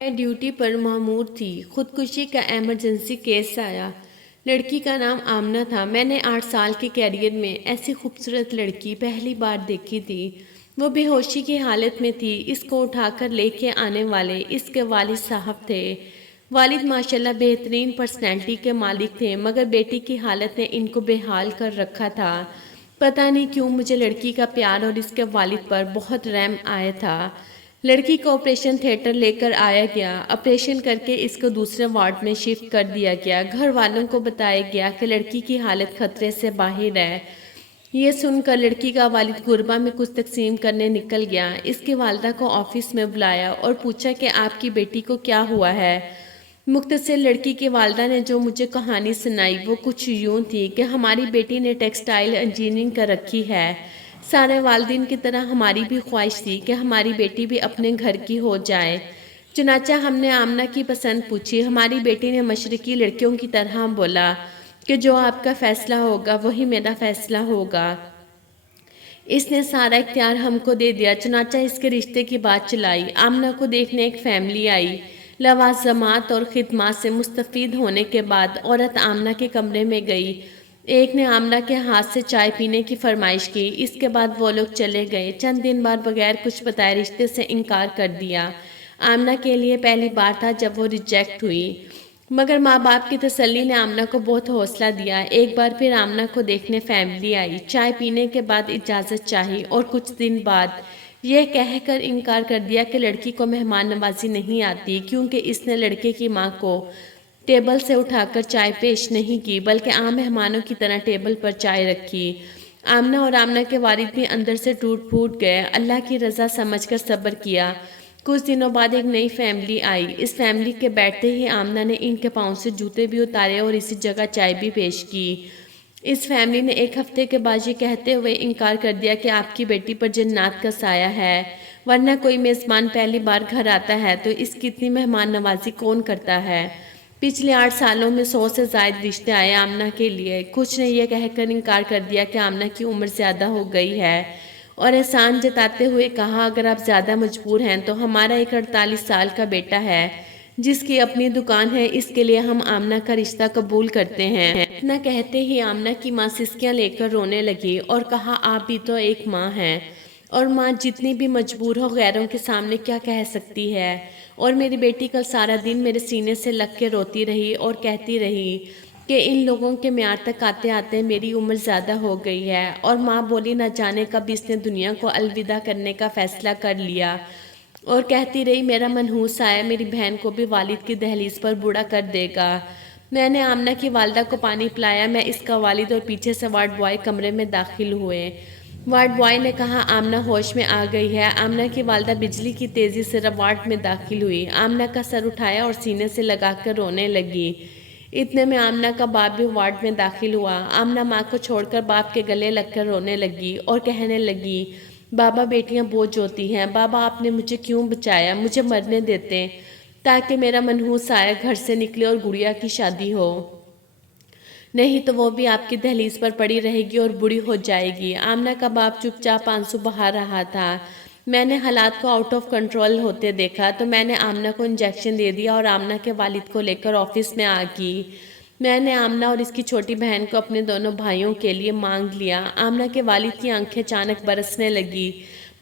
मैं ड्यूटी पर मामूर थी। खुदकुशी का इमरजेंसी केस आया। लड़की का नाम आमना था। मैंने 8 साल के कैरियर में ऐसी खूबसूरत लड़की पहली बार देखी थी। वो बेहोशी की हालत में थी। इसको उठाकर लेके आने वाले इसके वालिद साहब थे। वालिद माशाल्लाह बेहतरीन पर्सनैलिटी के मालिक थे, मगर बेटी की हालत ने इनको बेहाल कर रखा था। पता नहीं क्यों मुझे लड़की का प्यार और इसके वालिद पर बहुत रहम आया था। लड़की को ऑपरेशन थिएटर लेकर आया गया। ऑपरेशन करके इसको दूसरे वार्ड में शिफ्ट कर दिया गया। घर वालों को बताया गया कि लड़की की हालत खतरे से बाहर है। ये सुनकर लड़की का वालिद गुरबा में कुछ तकसीम करने निकल गया। इसकी वालदा को ऑफिस में बुलाया और पूछा कि आपकी बेटी को क्या हुआ है। मुख्तसर लड़की की वालदा ने जो मुझे कहानी सुनाई वो कुछ यूँ थी कि हमारी बेटी ने टेक्सटाइल इंजीनियरिंग कर रखी है। सारे वालिदिन की तरह हमारी भी ख्वाहिश थी कि हमारी बेटी भी अपने घर की हो जाए। चुनाचा हमने आमना की पसंद पूछी। हमारी बेटी ने मशरकी लड़कियों की तरह बोला कि जो आपका फ़ैसला होगा वही मेरा फ़ैसला होगा। इसने सारा इख्तियार हमको दे दिया। चुनाचा इसके रिश्ते की बात चलाई। आमना को देखने एक फैमिली आई। लवाजमात और खिदमात से मुस्तफ़ीद होने के बाद औरत आमना के कमरे में गई। एक ने आमना के हाथ से चाय पीने की फरमाइश की। इसके बाद वो लोग चले गए। चंद दिन बाद बगैर कुछ बताए रिश्ते से इनकार कर दिया। आमना के लिए पहली बार था जब वो रिजेक्ट हुई, मगर माँ बाप की तसल्ली ने आमना को बहुत हौसला दिया। एक बार फिर आमना को देखने फैमिली आई। चाय पीने के बाद इजाज़त चाही और कुछ दिन बाद यह कहकर इनकार कर दिया कि लड़की को मेहमान नवाजी नहीं आती, क्योंकि इसने लड़के की माँ को टेबल से उठाकर चाय पेश नहीं की बल्कि आम मेहमानों की तरह टेबल पर चाय रखी। आमना और आमना के वालिद भी अंदर से टूट फूट गए। अल्लाह की रज़ा समझकर सब्र किया। कुछ दिनों बाद एक नई फैमिली आई। इस फैमिली के बैठते ही आमना ने इनके पाँव से जूते भी उतारे और इसी जगह चाय भी पेश की। इस फैमिली ने एक हफ्ते के बाद ये कहते हुए इनकार कर दिया कि आपकी बेटी पर जन्नत का साया है, वरना कोई मेज़बान पहली बार घर आता है तो इसकी इतनी मेहमान नवाजी कौन करता है। पिछले 8 सालों में 100 से ज़ायद रिश्ते आए आमना के लिए। कुछ ने यह कहकर इनकार कर दिया कि आमना की उम्र ज़्यादा हो गई है और एहसान जताते हुए कहा, अगर आप ज़्यादा मजबूर हैं तो हमारा एक 48 साल का बेटा है जिसकी अपनी दुकान है, इसके लिए हम आमना का रिश्ता कबूल करते हैं। इतना कहते ही आमना की माँ सिसकियाँ लेकर रोने लगी और कहा, आप भी तो एक माँ हैं और माँ जितनी भी मजबूर हो गैरों के सामने क्या कह सकती है। और मेरी बेटी कल सारा दिन मेरे सीने से लग के रोती रही और कहती रही कि इन लोगों के म्यार तक आते आते मेरी उम्र ज़्यादा हो गई है। और माँ बोली, न जाने कब इसने दुनिया को अलविदा करने का फ़ैसला कर लिया। और कहती रही, मेरा मनहूस आया मेरी बहन को भी वालिद की दहलीज पर बूढ़ा कर देगा। मैंने आमना की वालदा को पानी पिलाया। मैं इसका वालिद और पीछे से वार्ड बॉय कमरे में दाखिल हुए। वार्ड बॉय ने कहा, आमना होश में आ गई है। आमना की वालदा बिजली की तेज़ी से वार्ड में दाखिल हुई। आमना का सर उठाया और सीने से लगाकर रोने लगी। इतने में आमना का बाप भी वार्ड में दाखिल हुआ। आमना माँ को छोड़कर बाप के गले लगकर रोने लगी और कहने लगी, बाबा बेटियां बोझ होती हैं। बाबा आपने मुझे क्यों बचाया, मुझे मरने देते ताकि मेरा मनहूस आया घर से निकले और गुड़िया की शादी हो, नहीं तो वो भी आपकी दहलीज पर पड़ी रहेगी और बुरी हो जाएगी। आमना का बाप चुपचाप आंसू बहा रहा था। मैंने हालात को आउट ऑफ कंट्रोल होते देखा तो मैंने आमना को इंजेक्शन दे दिया और आमना के वालिद को लेकर ऑफिस में आ गई। मैंने आमना और इसकी छोटी बहन को अपने दोनों भाइयों के लिए मांग लिया। आमना के वालिद की आंखें अचानक बरसने लगी,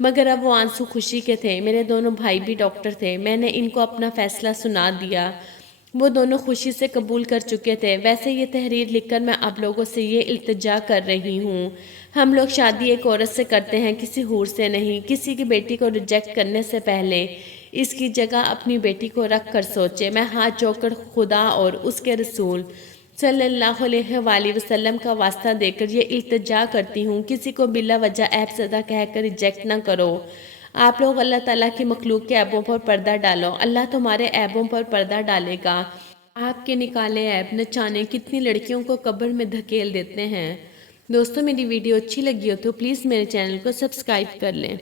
मगर अब वो आंसू खुशी के थे। मेरे दोनों भाई भी डॉक्टर थे। मैंने इनको अपना फैसला सुना दिया। वो दोनों खुशी से कबूल कर चुके थे। वैसे ये तहरीर लिखकर मैं आप लोगों से ये इल्तिजा कर रही हूँ, हम लोग शादी एक औरत से करते हैं, किसी हूर से नहीं। किसी की बेटी को रिजेक्ट करने से पहले इसकी जगह अपनी बेटी को रख कर सोचे। मैं हाथ जोड़कर खुदा और उसके रसूल सल्लल्लाहु अलैहि वसल्लम का वास्ता देकर ये इल्तिजा करती हूँ, किसी को बिला वजह ऐब ज़दा कहकर रिजेक्ट ना करो। आप लोग अल्लाह ताला की मखलूक के ऐबों पर पर्दा डालो, अल्लाह तुम्हारे ऐबों पर पर्दा डालेगा। आपके निकाले ऐब न जाने कितनी लड़कियों को कब्र में धकेल देते हैं। दोस्तों, मेरी वीडियो अच्छी लगी हो तो प्लीज़ मेरे चैनल को सब्सक्राइब कर लें।